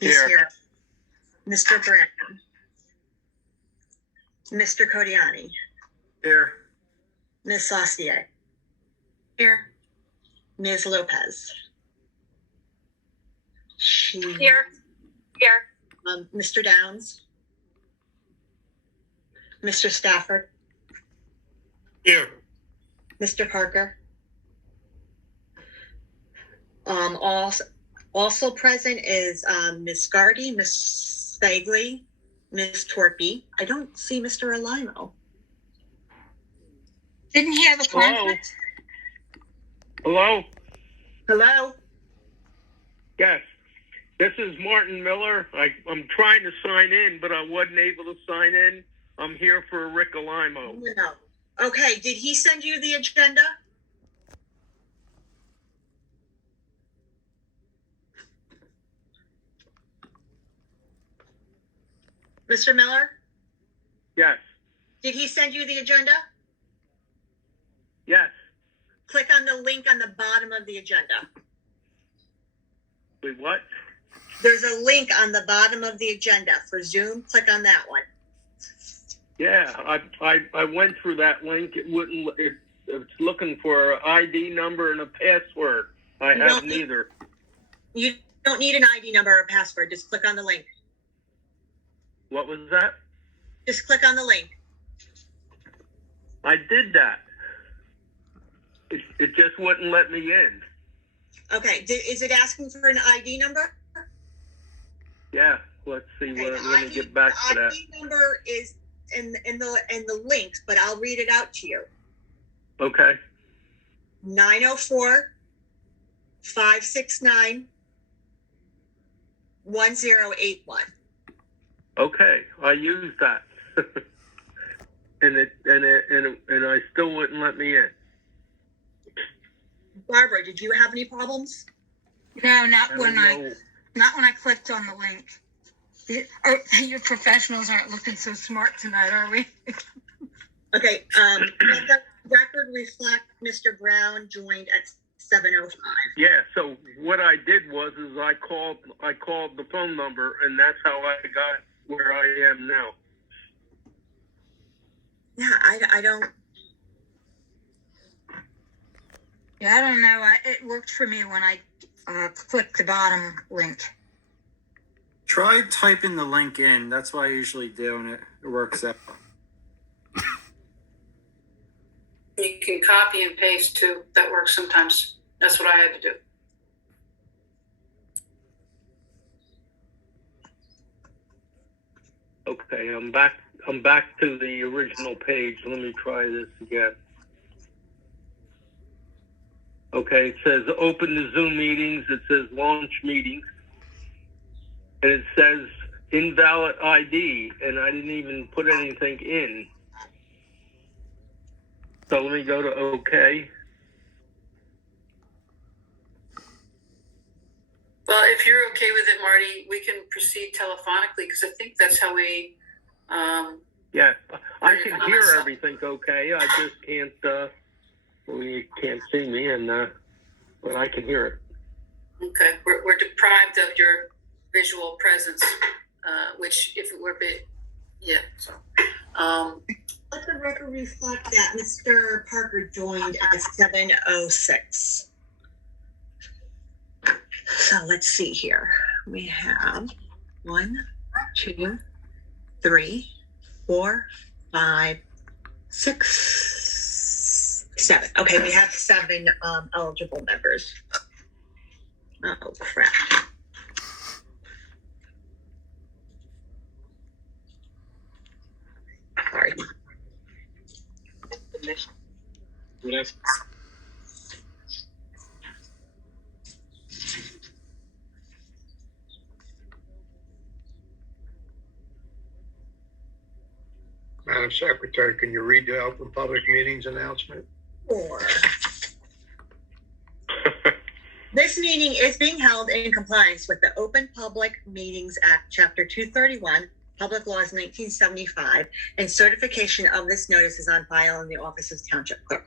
He's Here. here. Mr. Brown. Mr. Codiani. Here. Ms. Saucier. Here. Ms. Lopez. Here. Mr. Downs. Mr. Stafford. Here. Mr. Parker. Also present is Ms. Gardy, Ms. Stagley, Ms. Torpy. I don't see Mr. Alimo. Didn't he have a conflict? Hello? Hello? Yes. This is Martin Miller. I'm trying to sign in, but I wasn't able to sign in. I'm here for Rick Alimo. No. Okay, did he send you the agenda? Mr. Miller, Yes. did he send you the agenda? Yes. Click on the link on the bottom of the agenda. Wait, what? There's a link on the bottom of the agenda for Zoom. Click on that one. Yeah, I went through that link. It wouldn't. It's looking for an ID number and a password. I have neither. You don't need an ID number or a password. Just click on the link. What was that? Just click on the link. I did that. It just wouldn't let me in. Okay. Is it asking for an ID number? Yeah. Let's see. Okay, Let me get back to that. The ID number is in the links, but I'll read it out to you. Okay. 904-569-1081. Okay, I used that, and I still wouldn't let me in. Barbara, did you have any problems? No, not when I know. clicked on the link. You professionals aren't looking so smart tonight, are we? Okay. Let the record reflect Mr. Brown joined at 7:05. Yeah. So what I did was I called the phone number, and that's how I got where I am now. Yeah, I don't. Yeah, I don't know. It worked for me when I clicked the bottom link. Try typing the link in. That's what I usually do, and it works out. You can copy and paste too. That works sometimes. That's what I had to do. Okay, I'm back to the original page. Let me try this again. Okay, it says open the Zoom meetings. It says launch meetings. And it says invalid ID, and I didn't even put anything in. So let me go to OK. Well, if you're okay with it, Marty, we can proceed telephonically because I think that's how we. Yeah, I can hear everything okay. I just can't. Well, you can't see me, but I can hear it. Okay, we're deprived of your visual presence, which if it were big, yeah. So. Let the record reflect that Mr. Parker joined at 7:06. So let's see here. We have 1, 2, 3, 4, 5, 6, 7. Okay, we have 7 eligible members. Oh, crap. Sorry. Yes. Madam Secretary, can you read the open public meetings announcement? Sure. This meeting is being held in compliance with the Open Public Meetings Act, Chapter 231, Public Laws 1975, and certification of this notice is on file in the office of Township Clerk.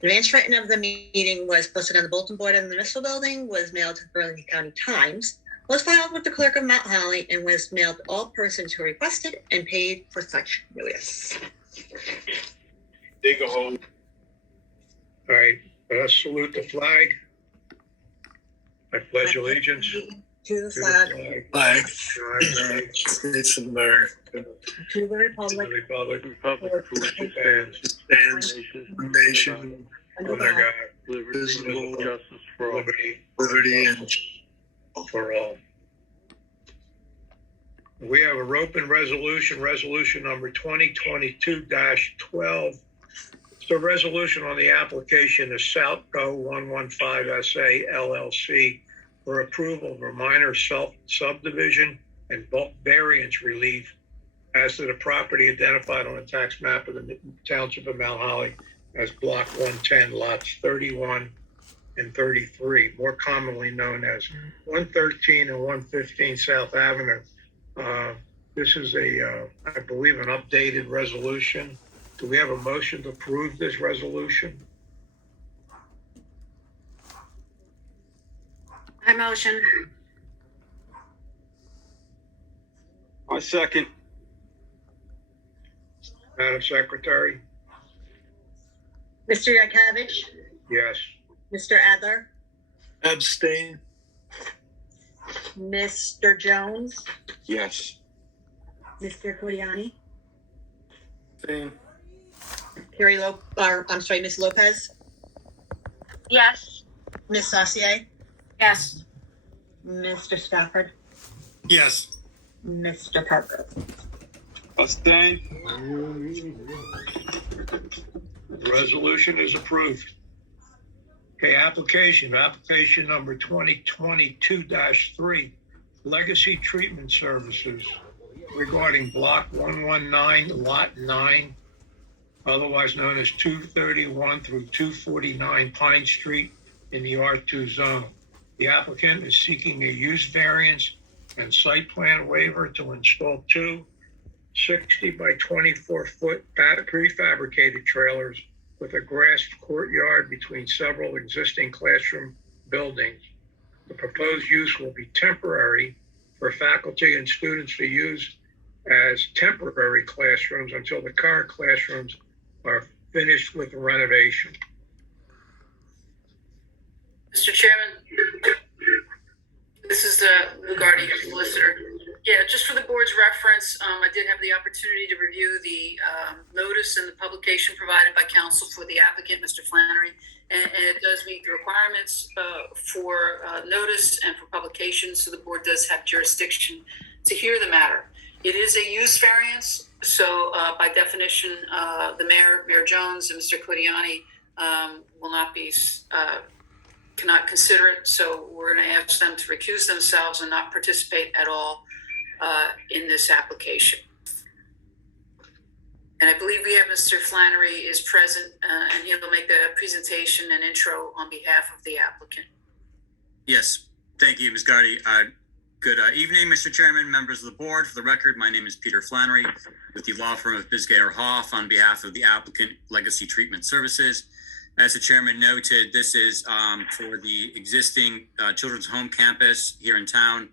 The advance written of the meeting was posted on the bulletin board in the municipal building, was mailed to the Burlington County Times, was filed with the clerk of Mount Holly and was mailed to all persons who requested and paid for such notice. Dig a hole. All right, salute the flag. I pledge allegiance To the to flag, the Flag, United States, States of America, to the to the republic, republic, Republic for which it stands, stands nation, one nation, under under God, God, liberty, and justice for all. liberty liberty, and for all. We have a open resolution number 2022-12. It's a resolution on the application of Southco 115 SA LLC for approval of a minor subdivision and bulk variance relief as to the property identified on the tax map of the Township of Mount Holly as Block 110, lots 31 and 33, more commonly known as 113 and 115 South Avenue. This is I believe, an updated resolution. Do we have a motion to approve this resolution? I motion. I second. Madam Secretary? Mr. Yankovich, Yes. Mr. Adler, abstain. Mr. Jones, Yes. Mr. Codiani, Same. Ms. Lopez, Yes. Ms. Saucier, Yes. Mr. Stafford, Yes. Mr. Parker. Abstain. The resolution is approved. Okay, application number 2022-3, Legacy Treatment Services regarding Block 119, Lot 9, otherwise known as 231 through 249 Pine Street in the R2 zone. The applicant is seeking a use variance and site plan waiver to install two 60 by 24 foot prefabricated trailers with a grassed courtyard between several existing classroom buildings. The proposed use will be temporary for faculty and students to use as temporary classrooms until the current classrooms are finished with the renovation. Mr. Chairman, this is regarding your solicitor. Yeah, just for the board's reference, I did have the opportunity to review the notice and the publication provided by counsel for the applicant, Mr. Flannery, and it does meet the requirements for notice and for publication, so the board does have jurisdiction to hear the matter. It is a use variance, so by definition, the Mayor Jones and Mr. Codiani will not be cannot consider it, so we're going to ask them to recuse themselves and not participate at all in this application. And I believe we have Mr. Flannery is present, and he'll make the presentation and intro on behalf of the applicant. Yes, thank you, Ms. Gardy. Good evening, Mr. Chairman, members of the board. For the record, my name is Peter Flannery with the law firm of Bisgayer Hoff on behalf of the applicant Legacy Treatment Services. As the chairman noted, this is for the existing Children's Home campus here in town,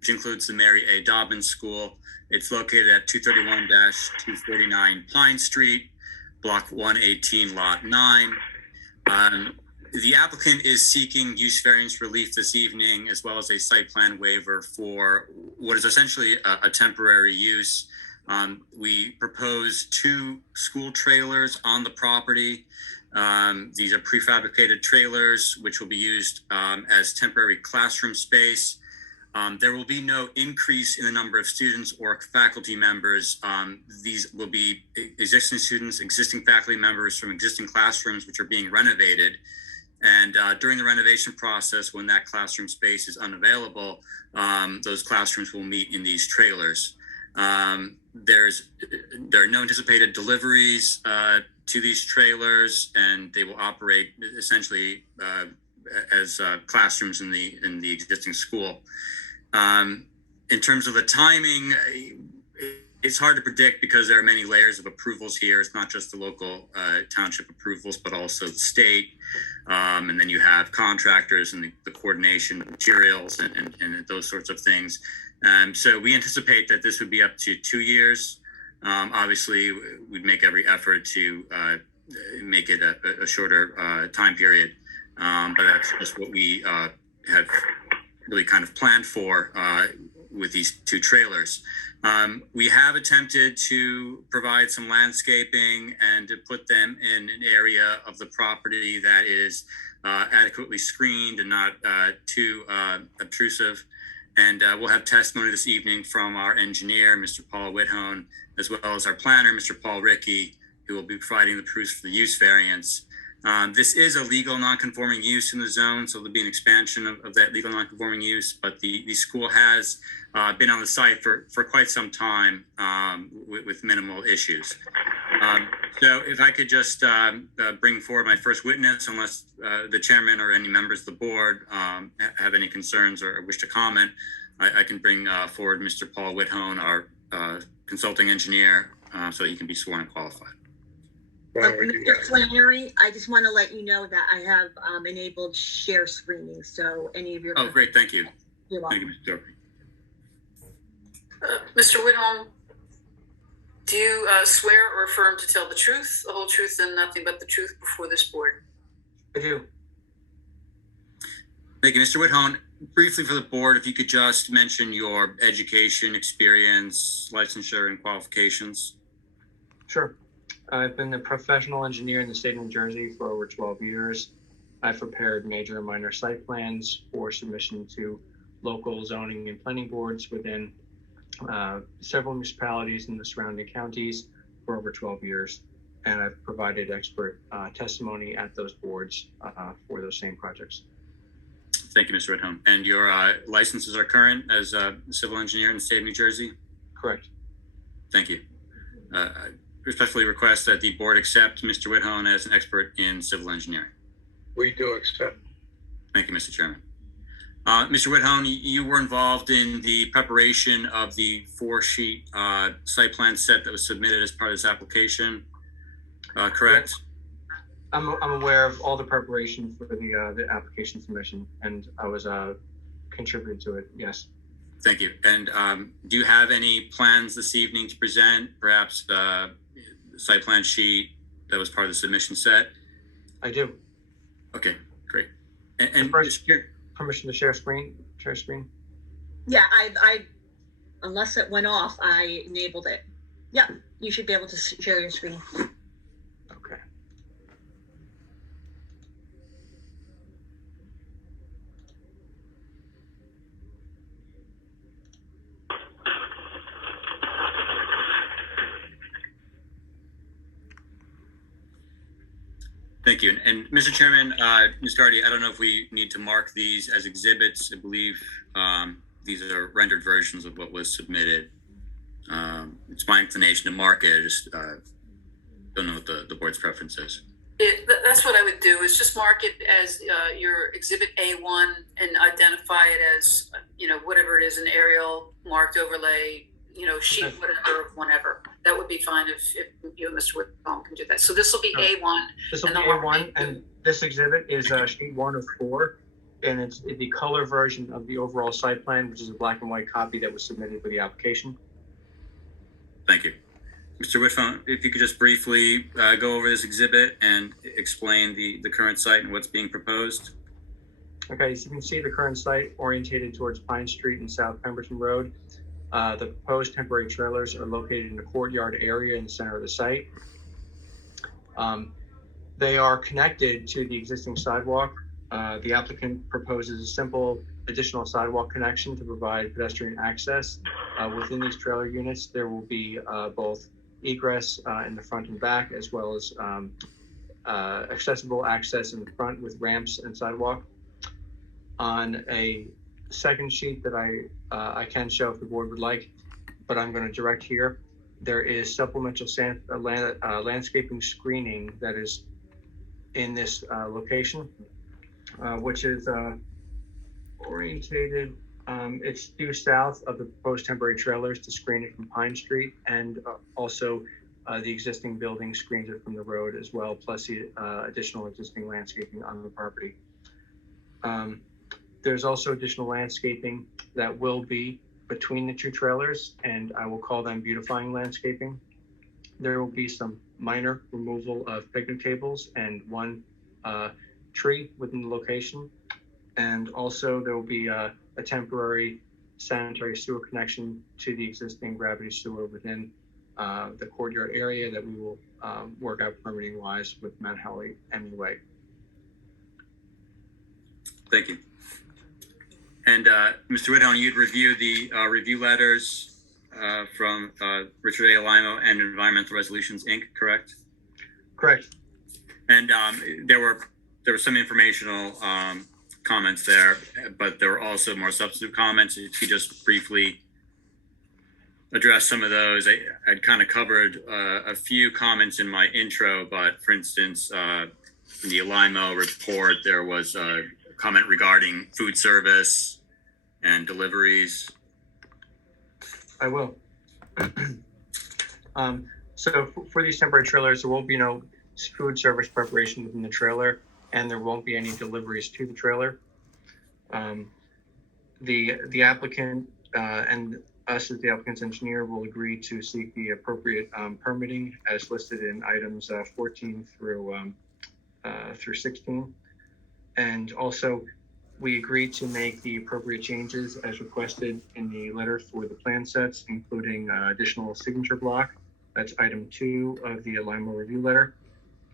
which includes the Mary A. Dobbins School. It's located at 231-249 Pine Street, Block 118, Lot 9. The applicant is seeking use variance relief this evening, as well as a site plan waiver for what is essentially a temporary use. We propose two school trailers on the property. These are prefabricated trailers, which will be used as temporary classroom space. There will be no increase in the number of students or faculty members. These will be existing students, existing faculty members from existing classrooms which are being renovated. And during the renovation process, when that classroom space is unavailable, those classrooms will meet in these trailers. There are no anticipated deliveries to these trailers, and they will operate essentially as classrooms in the existing school. In terms of the timing, It's hard to predict because there are many layers of approvals here. It's not just the local township approvals, but also the state. And then you have contractors and the coordination of materials and those sorts of things. So we anticipate that this would be up to 2 years. Obviously, we'd make every effort to make it a shorter time period. But that's just what we have really kind of planned for with these 2 trailers. We have attempted to provide some landscaping and to put them in an area of the property that is adequately screened and not too obtrusive. And we'll have testimony this evening from our engineer, Mr. Paul Whithone, as well as our planner, Mr. Paul Rickey, who will be providing the proofs for the use variance. This is a legal non-conforming use in the zone, so there'll be an expansion of that legal non-conforming use, but the school has been on the site for quite some time with minimal issues. So if I could just bring forward my first witness, unless the chairman or any members of the board have any concerns or wish to comment, I can bring forward Mr. Paul Whithone, our consulting engineer, so he can be sworn and qualified. Why don't we do Mr. that? Flannery, I just want to let you know that I have enabled share screening, so any of your. Oh, great, thank you. You're Thank welcome. you, Mr. Doherty. Mr. Whitholm, do you swear or affirm to tell the truth, the whole truth, and nothing but the truth before this board? I do. Thank you, Mr. Whithone. Briefly for the board, if you could just mention your education, experience, licensure, and qualifications. Sure. I've been a professional engineer in the state of New Jersey for over 12 years. I've prepared major and minor site plans for submission to local zoning and planning boards within several municipalities in the surrounding counties for over 12 years. And I've provided expert testimony at those boards for those same projects. Thank you, Mr. Whithone. And your licenses are current as a civil engineer in the state of New Jersey? Correct. Thank you. I respectfully request that the board accept Mr. Whithone as an expert in civil engineering. We do accept. Thank you, Mr. Chairman. Mr. Whithone, you were involved in the preparation of the 4-sheet site plan set that was submitted as part of this application, correct? I'm aware of all the preparation for the application submission, and I was contributing to it. Yes. Thank you. And do you have any plans this evening to present, perhaps the site plan sheet that was part of the submission set? I do. Okay, great. And First, permission to share screen. Yeah, I unless it went off, I enabled it. Yeah, you should be able to share your screen. Okay. thank you. And Mr. Chairman, Ms. Gardy, I don't know if we need to mark these as exhibits. I believe these are rendered versions of what was submitted. It's my inclination to mark it. I just don't know what the board's preference is. That's what I would do, is just mark it as your exhibit A1 and identify it as, whatever it is, an aerial marked overlay, sheet, whatever. That would be fine if you and Mr. Whitcomb can do that. So this will be A1. This will And be the A1, and this exhibit is sheet 1 of 4, and it's the color version of the overall site plan, which is a black and white copy that was submitted for the application. Thank you. Mr. Whitcomb, if you could just briefly go over this exhibit and explain the current site and what's being proposed. Okay, so you can see the current site orientated towards Pine Street and South Pemberton Road. The proposed temporary trailers are located in the courtyard area in the center of the site. They are connected to the existing sidewalk. The applicant proposes a simple additional sidewalk connection to provide pedestrian access. Within these trailer units, there will be both egress in the front and back, as well as accessible access in the front with ramps and sidewalk. On a second sheet that I can show if the board would like, but I'm going to direct here, there is supplemental landscaping screening that is in this location, which is orientated It's due south of the proposed temporary trailers to screen it from Pine Street, and also the existing building screens it from the road as well, plus the additional existing landscaping on the property. There's also additional landscaping that will be between the two trailers, and I will call them beautifying landscaping. There will be some minor removal of picnic tables and one tree within the location. And also there will be a temporary sanitary sewer connection to the existing gravity sewer within the courtyard area that we will work out permitting wise with Mount Holly MUA. Thank you. And Mr. Whitton, you'd reviewed the review letters from Richard A. Limo and Environmental Resolutions, Inc., correct? Correct. And there were some informational comments there, but there were also more substantive comments. If you just briefly address some of those, I'd kind of covered a few comments in my intro, but for instance, in the Limo report, there was a comment regarding food service and deliveries. I will. So for these temporary trailers, there will be no food service preparation within the trailer, and there won't be any deliveries to the trailer. The applicant and us as the applicant's engineer will agree to seek the appropriate permitting as listed in items 14 through 16. And also, we agreed to make the appropriate changes as requested in the letter for the plan sets, including additional signature block. That's item 2 of the Limo review letter.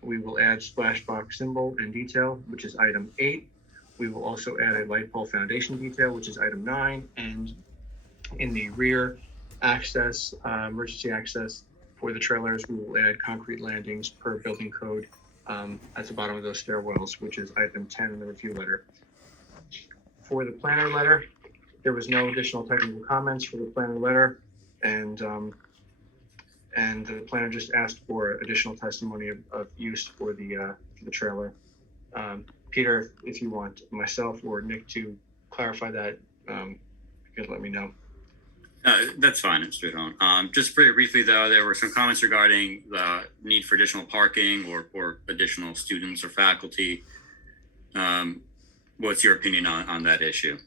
We will add splash box symbol and detail, which is item 8. We will also add a light pole foundation detail, which is item 9. And in the rear access, emergency access for the trailers, we will add concrete landings per building code at the bottom of those stairwells, which is item 10 in the review letter. For the planner letter, there was no additional technical comments for the planner letter, and the planner just asked for additional testimony of use for the trailer. Peter, if you want myself or Nick to clarify that, you can let me know. That's fine, Mr. Whitton. Just very briefly, though, there were some comments regarding the need for additional parking or additional students or faculty. What's your opinion on that issue?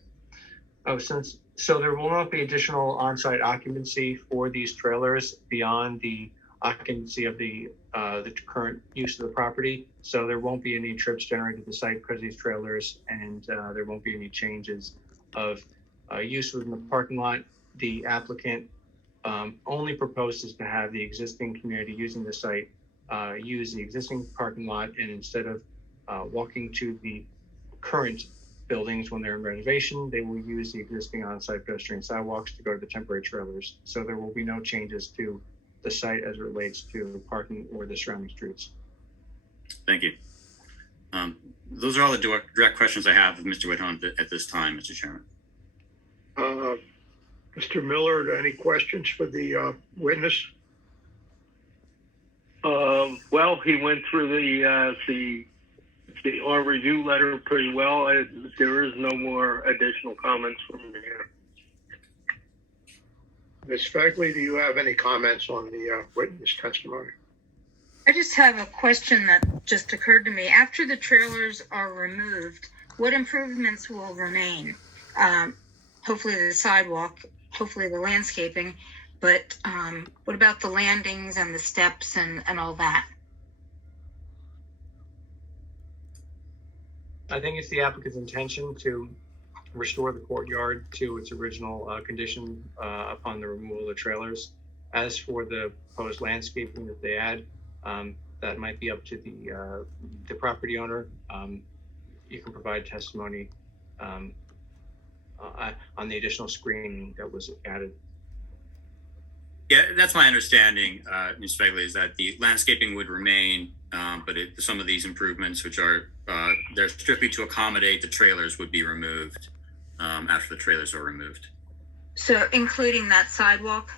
So there will not be additional on-site occupancy for these trailers beyond the occupancy of the current use of the property. So there won't be any trips generated to the site because of these trailers, and there won't be any changes of use within the parking lot. The applicant only proposes to have the existing community using the site use the existing parking lot, and instead of walking to the current buildings when they're in renovation, they will use the existing on-site pedestrian sidewalks to go to the temporary trailers. So there will be no changes to the site as it relates to parking or the surrounding streets. Thank you. Those are all the direct questions I have of Mr. Whitton at this time, Mr. Chairman. Mr. Miller, any questions for the witness? Well, he went through our review letter pretty well. There is no more additional comments from here. Ms. Fegley, do you have any comments on the witness testimony? I just have a question that just occurred to me. After the trailers are removed, what improvements will remain? Hopefully the sidewalk, hopefully the landscaping, but what about the landings and the steps and all that? I think it's the applicant's intention to restore the courtyard to its original condition upon the removal of the trailers. As for the proposed landscaping that they add, that might be up to the property owner. You can provide testimony on the additional screening that was added. Yeah, that's my understanding, Ms. Fegley, is that the landscaping would remain, but some of these improvements, which are they're strictly to accommodate the trailers, would be removed after the trailers are removed. So including that sidewalk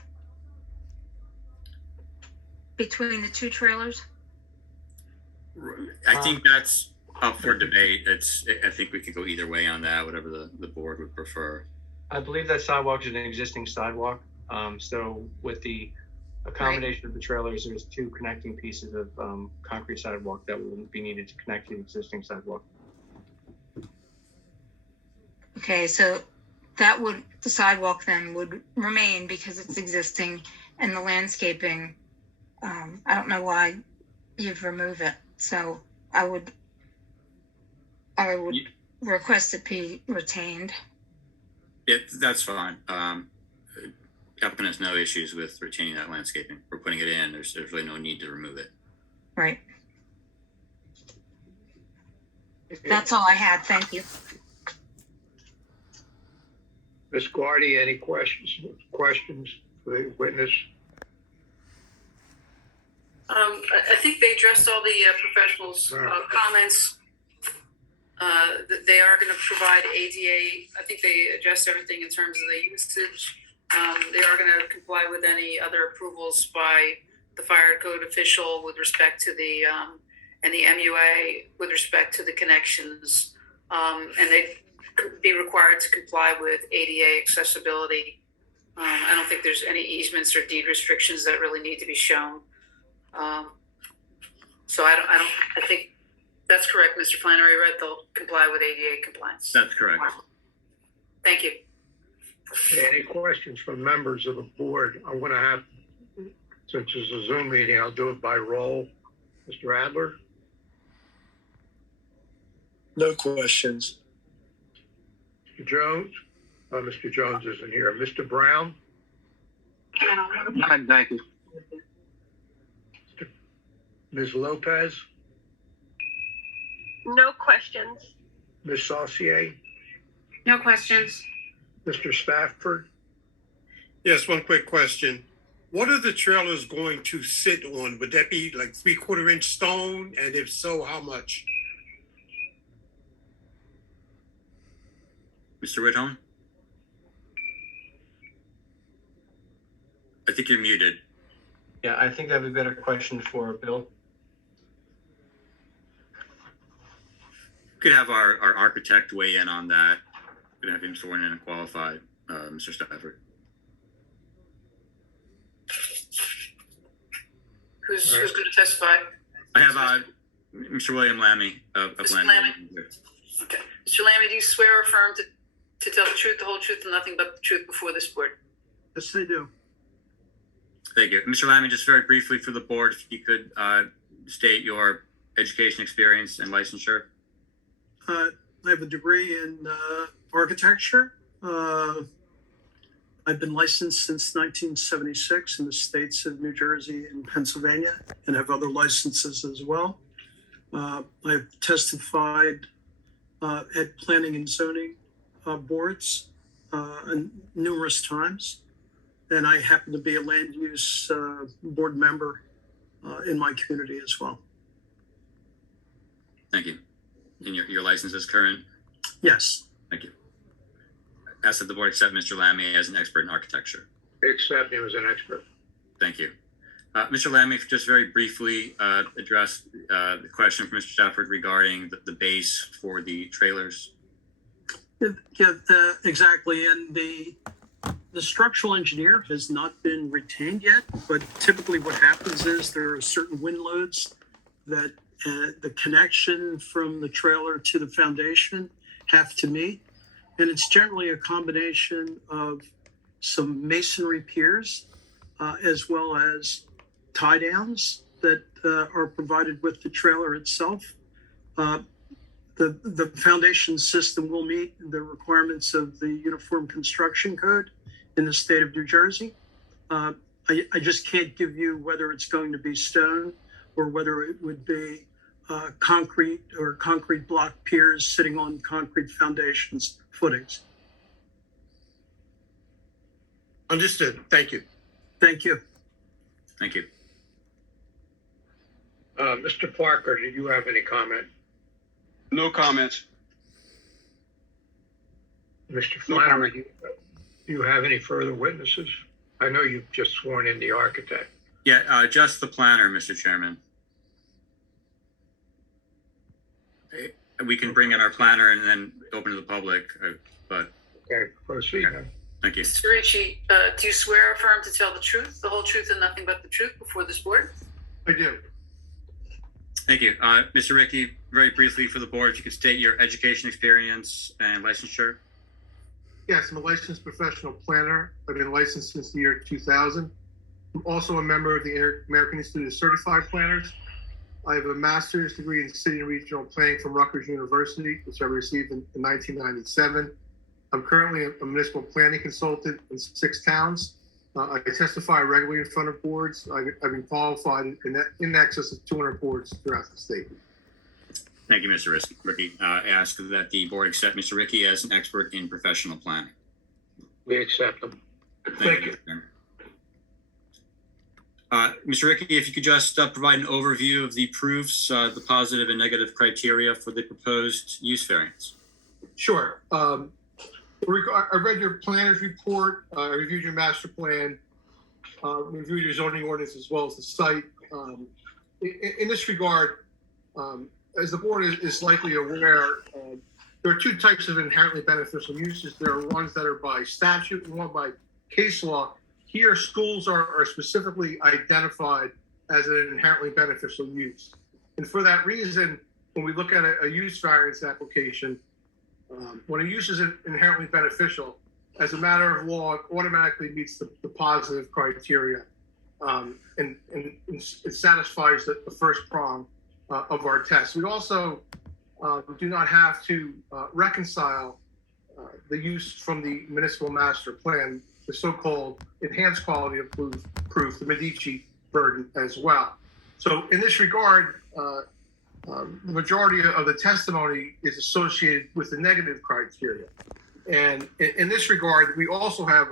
between the two trailers? I think that's up for debate. I think we could go either way on that, whatever the board would prefer. I believe that sidewalk is an existing sidewalk. So with the accommodation of the trailers, there's two connecting pieces of concrete sidewalk that will be needed to connect to the existing sidewalk. Okay, so the sidewalk then would remain because it's existing, and the landscaping, I don't know why you've removed it. So I would request it be retained. That's fine. Applicant has no issues with retaining that landscaping. We're putting it in. There's really no need to remove it. Right. That's all I had. Thank you. Ms. Guardy, any questions for the witness? I think they addressed all the professionals' comments. They are going to provide ADA. I think they addressed everything in terms of the usage. They are going to comply with any other approvals by the fire code official with respect to the and the MUA with respect to the connections, and they could be required to comply with ADA accessibility. I don't think there's any easements or deed restrictions that really need to be shown. So I think that's correct, Mr. Flannery, right? They'll comply with ADA compliance. That's correct. Thank you. Okay, any questions from members of the board? I'm going to have, since it's a Zoom meeting, I'll do it by roll. Mr. Adler? No questions. Mr. Jones? Mr. Jones isn't here. Mr. Brown? None, thank you. Ms. Lopez? No questions. Ms. Saucier? No questions. Mr. Stafford? Yes, one quick question. What are the trailers going to sit on? Would that be like 3/4 inch stone? And if so, how much? Mr. Whithome? I think you're muted. Yeah, I think that'd be a better question for Bill. Could have our architect weigh in on that. Could have him sworn in and qualified, Mr. Stafford. Who's going to testify? I have Mr. William Lammy of Mr. Lammy. Lammy? Okay. Mr. Lammy, do you swear or affirm to tell the truth, the whole truth, and nothing but the truth before this board? Yes, they do. Thank you. Mr. Lammy, just very briefly for the board, if you could state your education experience and licensure. I have a degree in architecture. I've been licensed since 1976 in the states of New Jersey and Pennsylvania, and have other licenses as well. I've testified at planning and zoning boards numerous times, and I happen to be a land use board member in my community as well. Thank you. And your license is current? Yes. Thank you. Ask that the board accept Mr. Lammy as an expert in architecture. Accept him as an expert. Thank you. Mr. Lammy, just very briefly address the question from Mr. Stafford regarding the base for the trailers. Yeah, exactly. And the structural engineer has not been retained yet, but typically what happens is there are certain wind loads that the connection from the trailer to the foundation have to meet. And it's generally a combination of some masonry piers as well as tie downs that are provided with the trailer itself. The foundation system will meet the requirements of the Uniform Construction Code in the state of New Jersey. I just can't give you whether it's going to be stone or whether it would be concrete or concrete block piers sitting on concrete foundations, footings. Understood. Thank you. Thank you. Thank you. Mr. Parker, do you have any comment? No comments. Mr. Flannery, do you have any further witnesses? I know you've just sworn in the architect. Yeah, just the planner, Mr. Chairman. We can bring in our planner and then open to the public, but Okay, proceed. Thank you. Mr. Ricci, do you swear or affirm to tell the truth, the whole truth, and nothing but the truth before this board? I do. Thank you. Mr. Ricky, very briefly for the board, if you could state your education experience and licensure. Yes, I'm a licensed professional planner. I've been licensed since the year 2000. I'm also a member of the American Institute of Certified Planners. I have a master's degree in city and regional planning from Rutgers University, which I received in 1997. I'm currently a municipal planning consultant in 6 towns. I testify regularly in front of boards. I've been qualified in excess of 200 boards throughout the state. Thank you, Mr. Ricky. I ask that the board accept Mr. Ricky as an expert in professional planning. We accept them. Thank you. Mr. Ricky, if you could just provide an overview of the proofs, the positive and negative criteria for the proposed use variance. Sure. I read your planner's report. I reviewed your master plan, reviewed your zoning ordinance as well as the site. In this regard, as the board is likely aware, there are 2 types of inherently beneficial uses. There are ones that are by statute and one by case law. Here, schools are specifically identified as an inherently beneficial use. And for that reason, when we look at a use variance application, when a use is inherently beneficial, as a matter of law, it automatically meets the positive criteria, and it satisfies the first prong of our test. We also do not have to reconcile the use from the municipal master plan, the so-called enhanced quality of proof, the Medici burden as well. So in this regard, the majority of the testimony is associated with the negative criteria. And in this regard, we also have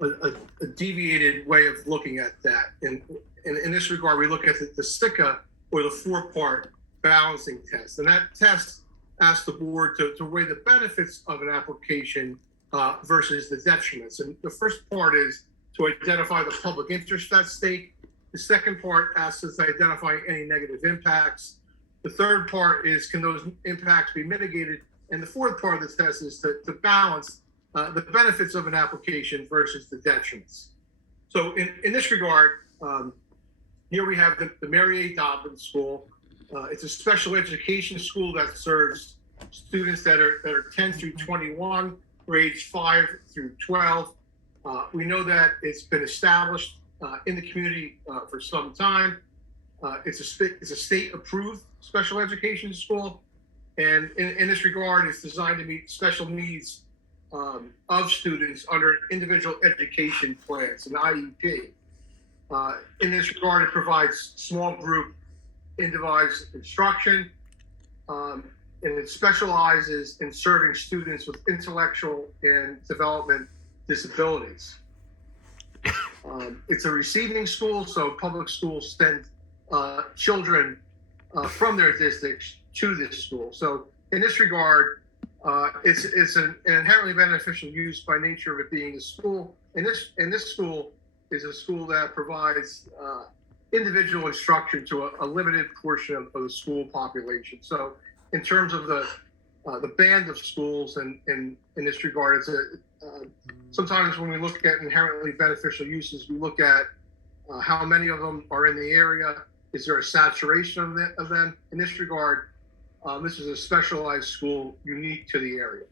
a deviated way of looking at that. And in this regard, we look at the SICA, or the 4-part balancing test. And that test asks the board to weigh the benefits of an application versus the detriments. And the first part is to identify the public interest at stake. The second part asks us to identify any negative impacts. The third part is, can those impacts be mitigated? And the fourth part of the test is to balance the benefits of an application versus the detriments. So in this regard, here we have the Mary A. Dobbins School. It's a special education school that serves students that are 10 through 21, grades 5 through 12. We know that it's been established in the community for some time. It's a state-approved special education school, and in this regard, it's designed to meet special needs of students under individual education plans, an IEP. In this regard, it provides small group individualized instruction, and it specializes in serving students with intellectual and development disabilities. It's a receiving school, so public schools send children from their districts to this school. So in this regard, it's an inherently beneficial use by nature of it being a school. And this school is a school that provides individual instruction to a limited portion of the school population. So in terms of the band of schools, and in this regard, it's sometimes when we look at inherently beneficial uses, we look at how many of them are in the area. Is there a saturation of them? In this regard, this is a specialized school unique to the area.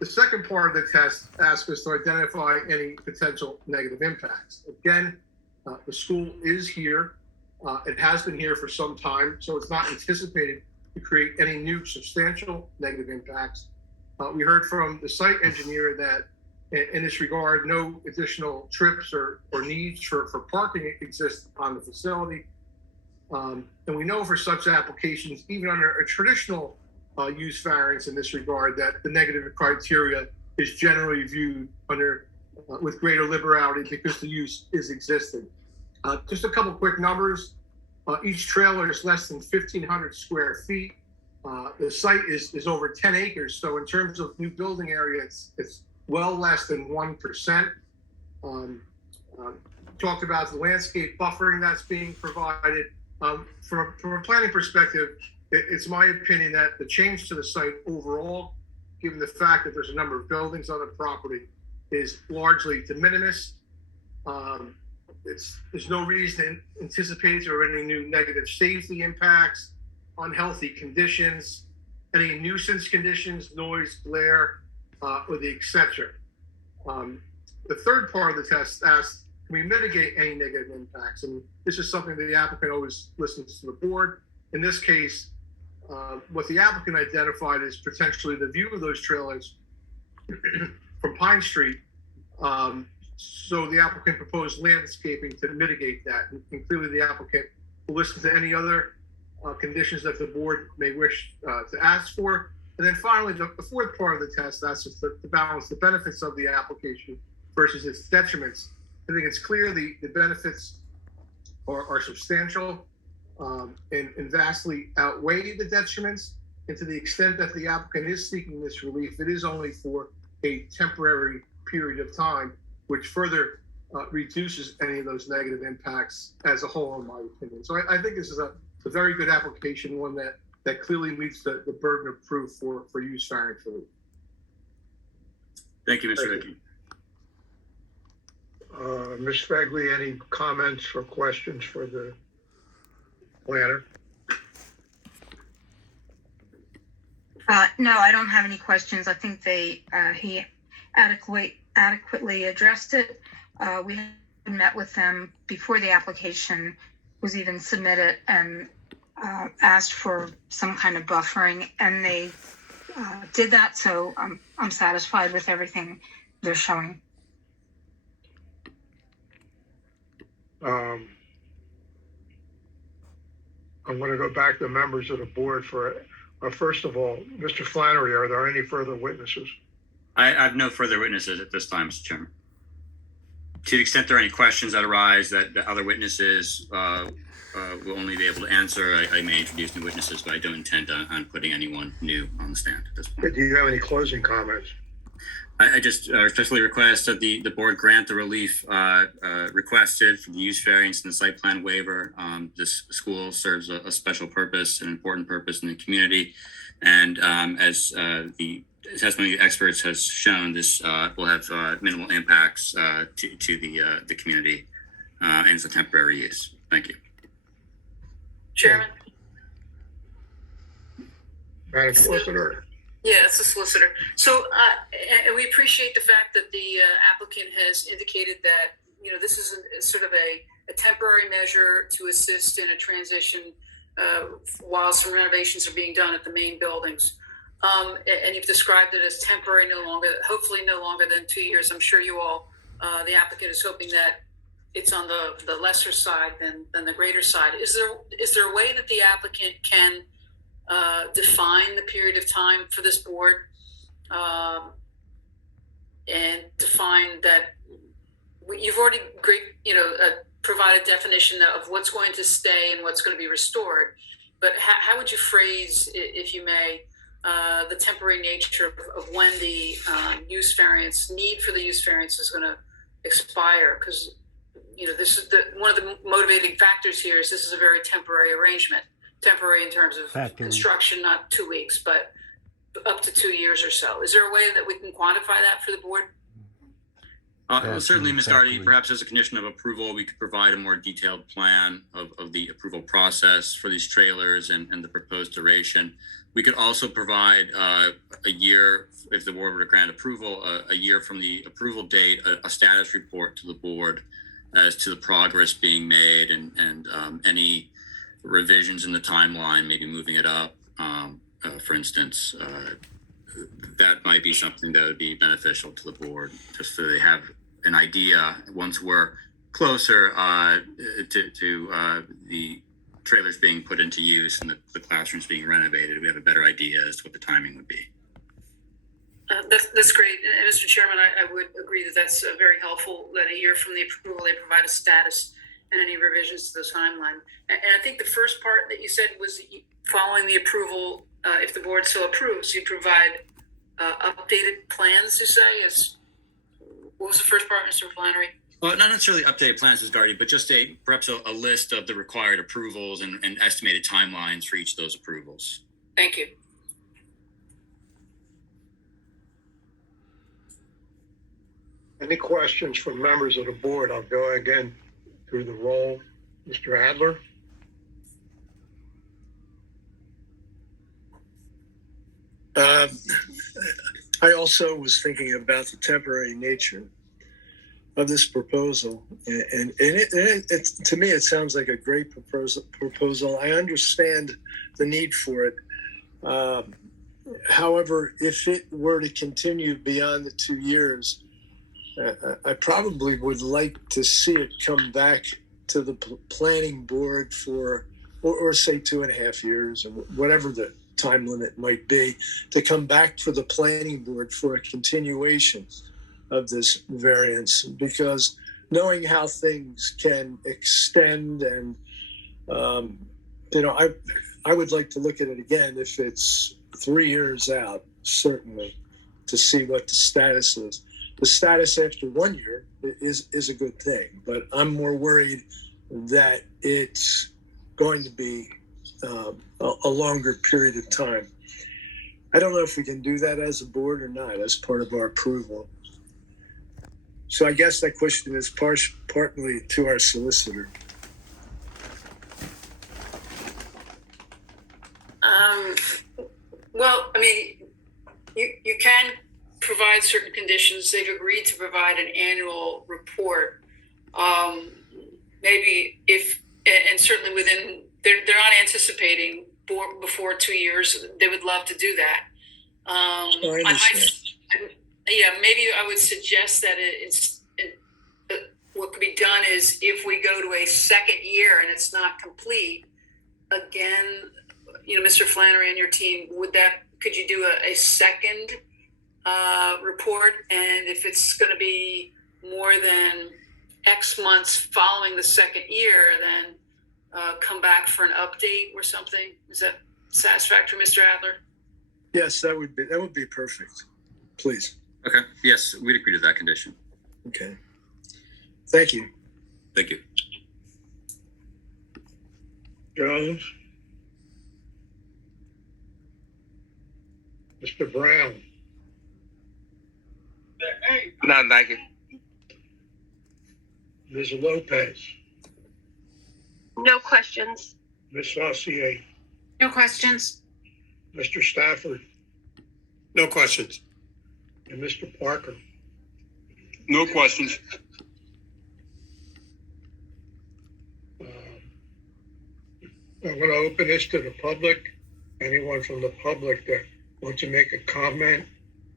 The second part of the test asks us to identify any potential negative impacts. Again, the school is here. It has been here for some time, so it's not anticipated to create any new substantial negative impacts. We heard from the site engineer that in this regard, no additional trips or needs for parking exist on the facility. And we know for such applications, even under a traditional use variance in this regard, that the negative criteria is generally viewed under with greater liberality because the use is existing. Just a couple quick numbers. Each trailer is less than 1,500 square feet. The site is over 10 acres. So in terms of new building area, it's well less than 1%. Talked about the landscape buffering that's being provided. From a planning perspective, it's my opinion that the change to the site overall given the fact that there's a number of buildings on the property, is largely de minimis. There's no reason to anticipate there are any new negative safety impacts, unhealthy conditions, any nuisance conditions, noise, glare, or the etc. The third part of the test asks, can we mitigate any negative impacts? And this is something that the applicant always listens to the board. In this case, what the applicant identified is potentially the view of those trailers from Pine Street. So the applicant proposed landscaping to mitigate that. And clearly the applicant will listen to any other conditions that the board may wish to ask for. And then finally, the fourth part of the test asks us to balance the benefits of the application versus its detriments. I think it's clear the benefits are substantial and vastly outweigh the detriments. And to the extent that the applicant is seeking this relief, it is only for a temporary period of time, which further reduces any of those negative impacts as a whole, in my opinion. So I think this is a very good application, one that clearly meets the burden of proof for use variance relief. Thank you, Mr. Dickey. Ms. Fegley, any comments or questions for the planner? No, I don't have any questions. I think he adequately addressed it. We met with them before the application was even submitted and asked for some kind of buffering, and they did that. So I'm satisfied with everything they're showing. I'm going to go back to the members of the board for, first of all, Mr. Flannery, are there any further witnesses? I have no further witnesses at this time, Mr. Chairman. To the extent there are any questions that arise that the other witnesses will only be able to answer, I may introduce new witnesses, but I don't intend on putting anyone new on the stand at this point. Do you have any closing comments? I just respectfully request that the board grant the relief requested for the use variance and the site plan waiver. This school serves a special purpose, an important purpose in the community. And as the testimony of the experts has shown, this will have minimal impacts to the community and it's a temporary use. Thank you. Chairman? Madam Solicitor? Yeah, it's the solicitor. So and we appreciate the fact that the applicant has indicated that, this is sort of a temporary measure to assist in a transition while some renovations are being done at the main buildings. And you've described it as temporary, hopefully no longer than 2 years. I'm sure you all, the applicant is hoping that it's on the lesser side than the greater side. Is there a way that the applicant can define the period of time for this board and define that you've already provided definition of what's going to stay and what's going to be restored, but how would you phrase, if you may, the temporary nature of when the need for the use variance is going to expire? Because this is one of the motivating factors here is this is a very temporary arrangement. Temporary in terms of construction, not 2 weeks, but up to 2 years or so. Is there a way that we can quantify that for the board? Well, certainly, Ms. Gardy, perhaps as a condition of approval, we could provide a more detailed plan of the approval process for these trailers and the proposed duration. We could also provide a year, if the board were to grant approval, a year from the approval date, a status report to the board as to the progress being made and any revisions in the timeline, maybe moving it up, for instance. That might be something that would be beneficial to the board, just so they have an idea once we're closer to the trailers being put into use and the classrooms being renovated. We have a better idea as to what the timing would be. That's great. And Mr. Chairman, I would agree that that's very helpful, that a year from the approval, they provide a status and any revisions to the timeline. And I think the first part that you said was following the approval, if the board so approves, you provide updated plans, you say? What was the first part, Mr. Flannery? Well, not necessarily updated plans, Ms. Gardy, but just perhaps a list of the required approvals and estimated timelines for each of those approvals. Thank you. Any questions from members of the board? I'll go again through the roll. Mr. Adler? I also was thinking about the temporary nature of this proposal, and it to me it sounds like a great proposal. I understand the need for it. However, if it were to continue beyond the 2 years, I probably would like to see it come back to the planning board for, or say 2.5 years, or whatever the time limit might be, to come back for the planning board for a continuation of this variance, because knowing how things can extend and, I would like to look at it again if it's 3 years out, certainly, to see what the status is. The status after 1 year is a good thing, but I'm more worried that it's going to be a longer period of time. I don't know if we can do that as a board or not, as part of our approval. So I guess that question is partly to our solicitor. Well, I mean, you can provide certain conditions. They've agreed to provide an annual report. Maybe if, and certainly within, they're not anticipating before 2 years. They would love to do that. Maybe I would suggest that what could be done is if we go to a second year and it's not complete, again, Mr. Flannery and your team, could you do a second report? And if it's going to be more than X months following the second year, then come back for an update or something? Is that satisfactory, Mr. Adler? Yes, that would be perfect. Please. Okay. Yes, we'd agree to that condition. Okay. Thank you. Thank you. Jones? Mr. Brown? None, thank you. Ms. Lopez? No questions. Ms. Saucier? No questions. Mr. Stafford? No questions. And Mr. Parker? No questions. I'm going to open this to the public. Anyone from the public that wants to make a comment?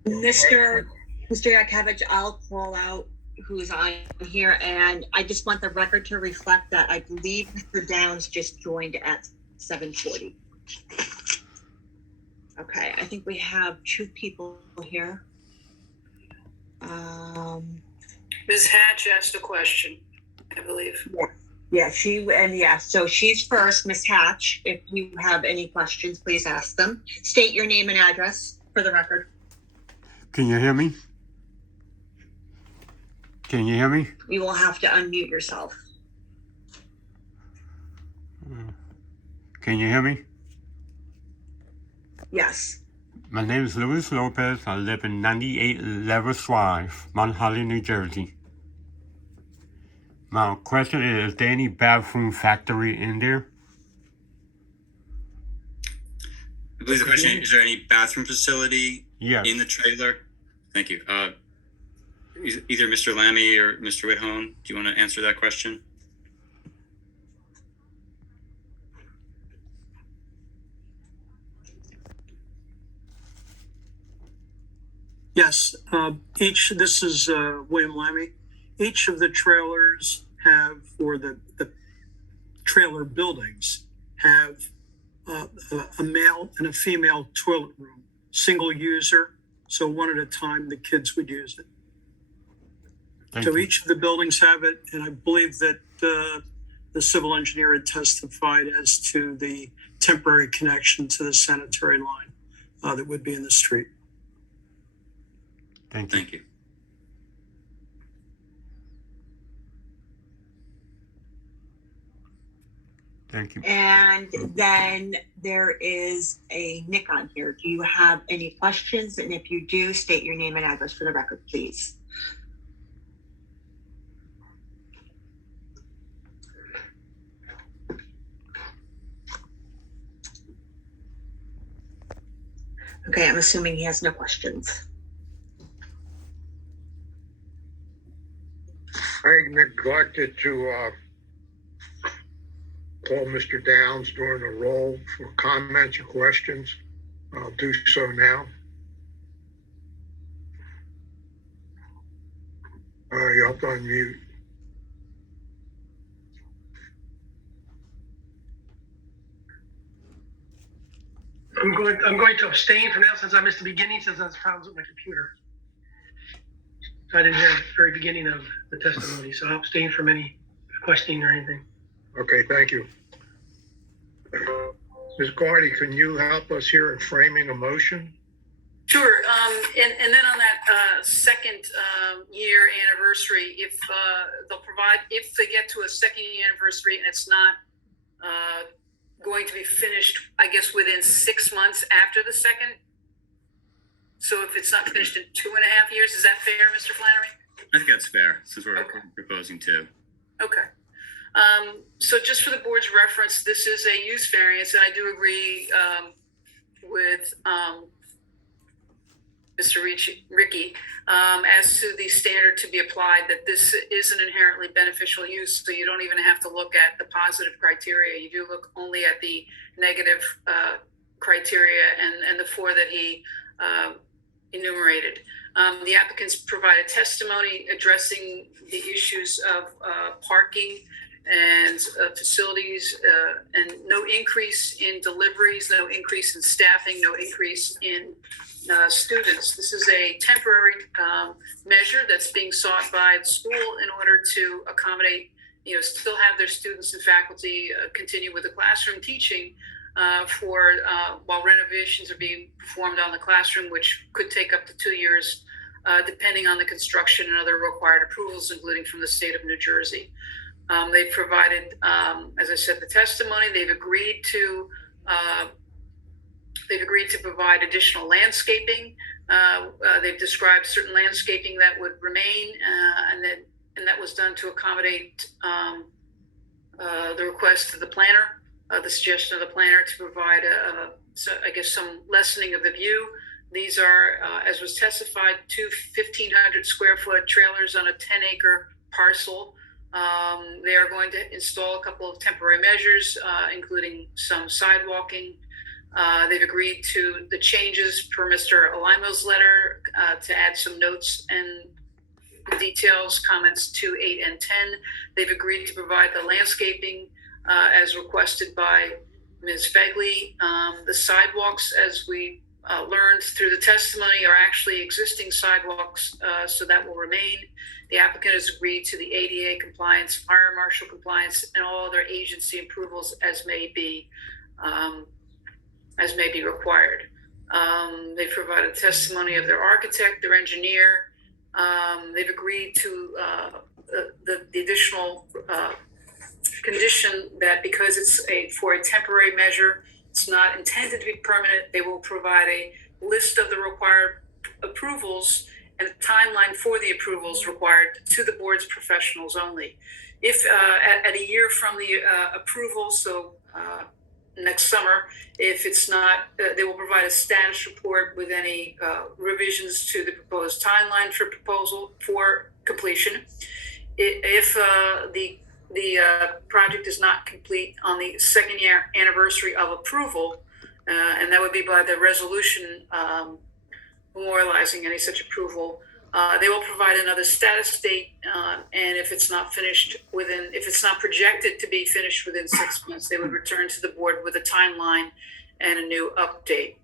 Mr. Yakevich, I'll call out who's on here, and I just want the record to reflect that I believe Mr. Downs just joined at 7:40. Okay, I think we have 2 people here. Ms. Hatch asked a question, I believe. So she's first, Ms. Hatch. If you have any questions, please ask them. State your name and address for the record. Can you hear me? Can you hear me? You will have to unmute yourself. Can you hear me? Yes. My name is Luis Lopez. I live in 98 Levis Drive, Mount Holly, New Jersey. My question is there any bathroom factory in there? I believe the question is there any bathroom facility Yes. in the trailer? Thank you. Either Mr. Lammy or Mr. Whithone, do you want to answer that question? Yes, this is William Lammy. Each of the trailers have, or the trailer buildings have a male and a female toilet room, single user. So one at a time, the kids would use it. Thank So you. each of the buildings have it, and I believe that the civil engineer had testified as to the temporary connection to the sanitary line that would be in the street. Thank you. Thank you. Thank you. And then there is a Nick on here. Do you have any questions? And if you do, state your name and address for the record, please. Okay, I'm assuming he has no questions. I neglected to call Mr. Downs during the roll for comments or questions. I'll do so now. You have to unmute. I'm going to abstain from now since I missed the beginning, since I was problems with my computer. So I didn't hear the very beginning of the testimony, so I'll abstain from any questioning or anything. Okay, thank you. Ms. Gardy, can you help us here in framing a motion? Sure. And then on that second year anniversary, if if they get to a second year anniversary and it's not going to be finished, I guess, within 6 months after the second. So if it's not finished in 2.5 years, is that fair, Mr. Flannery? I think that's fair, since we're proposing two. Okay. So just for the board's reference, this is a use variance, and I do agree with Mr. Ricky as to the standard to be applied, that this is an inherently beneficial use, so you don't even have to look at the positive criteria. You do look only at the negative criteria and the four that he enumerated. The applicants provided testimony addressing the issues of parking and facilities, and no increase in deliveries, no increase in staffing, no increase in students. This is a temporary measure that's being sought by the school in order to accommodate, still have their students and faculty continue with the classroom teaching while renovations are being performed on the classroom, which could take up to 2 years, depending on the construction and other required approvals, including from the state of New Jersey. They've provided, as I said, the testimony. They've agreed to provide additional landscaping. They've described certain landscaping that would remain, and that was done to accommodate the request of the planner, the suggestion of the planner to provide some lessening of the view. These are, as was testified, 2 1,500 square foot trailers on a 10-acre parcel. They are going to install a couple of temporary measures, including some sidewalking. They've agreed to the changes per Mr. Alimo's letter to add some notes and details, comments 2, 8, and 10. They've agreed to provide the landscaping as requested by Ms. Fegley. The sidewalks, as we learned through the testimony, are actually existing sidewalks, so that will remain. The applicant has agreed to the ADA compliance, fire marshal compliance, and all other agency approvals as may be required. They've provided testimony of their architect, their engineer. They've agreed to the additional condition that because it's for a temporary measure, it's not intended to be permanent. They will provide a list of the required approvals and a timeline for the approvals required to the board's professionals only. If at a year from the approval, so next summer, if it's not, they will provide a status report with any revisions to the proposed timeline for completion. If the project is not complete on the second year anniversary of approval, and that would be by the resolution memorializing any such approval, they will provide another status date, and if it's not projected to be finished within 6 months, they would return to the board with a timeline and a new update.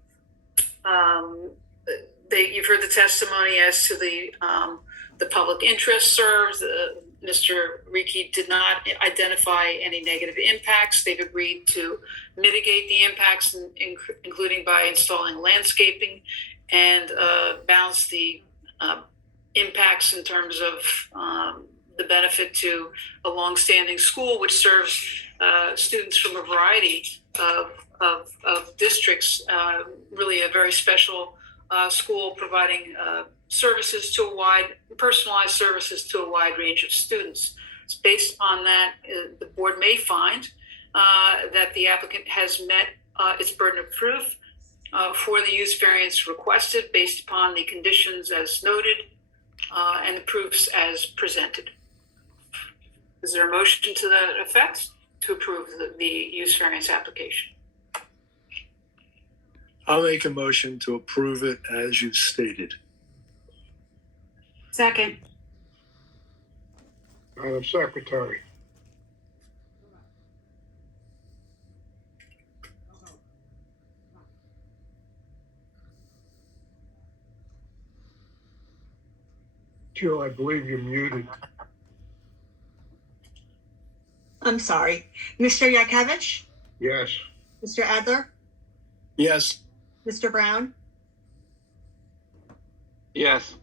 You've heard the testimony as to the public interest served. Mr. Ricci did not identify any negative impacts. They've agreed to mitigate the impacts, including by installing landscaping, and balance the impacts in terms of the benefit to a longstanding school, which serves students from a variety of districts. Really a very special school, providing personalized services to a wide range of students. So based on that, the board may find that the applicant has met its burden of proof for the use variance requested based upon the conditions as noted and the proofs as presented. Is there a motion to that effect to approve the use variance application? I'll make a motion to approve it as you stated. Second. Madam Secretary. Jill, I believe you're muted. I'm sorry. Mr. Yakovich? Yes. Mr. Adler? Yes. Mr. Brown? Yes.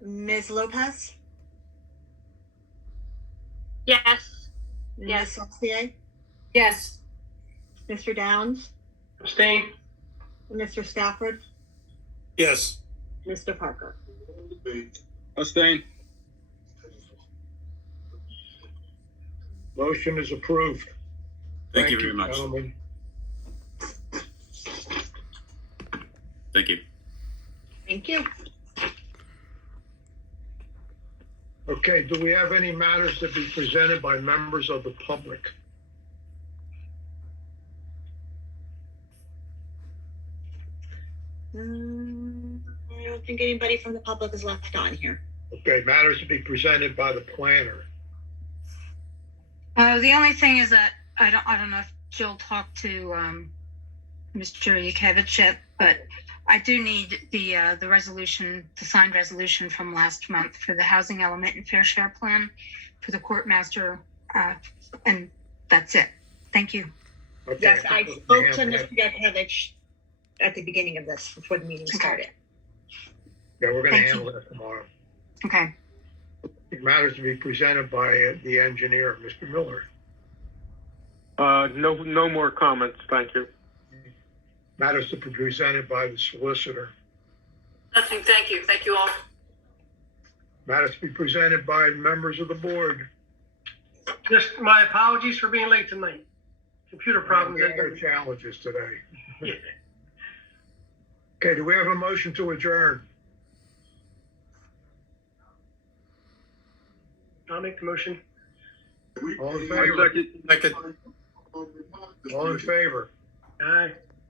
Ms. Lopez? Yes. Ms. Saucier? Yes. Mr. Downs? Abstain. Mr. Stafford? Yes. Mr. Parker? Abstain. Motion is approved. Thank you very much. Gentlemen. Thank you. Thank you. Okay, do we have any matters to be presented by members of the public? I don't think anybody from the public is left on here. Okay, matters to be presented by the planner. The only thing is that I don't know if Jill talked to Mr. Yukevich yet, but I do need the resolution, the signed resolution from last month for the housing element and fair share plan for the court master, and that's it. Thank you. Okay, Yes, I think spoke we to have Mr. that. Yakovich at the beginning of this, before the meeting started. Yeah, we're gonna Thank handle you. that tomorrow. Okay. Matters to be presented by the engineer, Mr. Miller. No more comments, thank you. Matters to be presented by the solicitor. Nothing, thank you. Thank you all. Matters to be presented by members of the board. Just my apologies for being late tonight. Computer problems. We had our challenges today. Yeah. Okay, do we have a motion to adjourn? I'll make the motion. All in favor? Second. All in favor? Aye.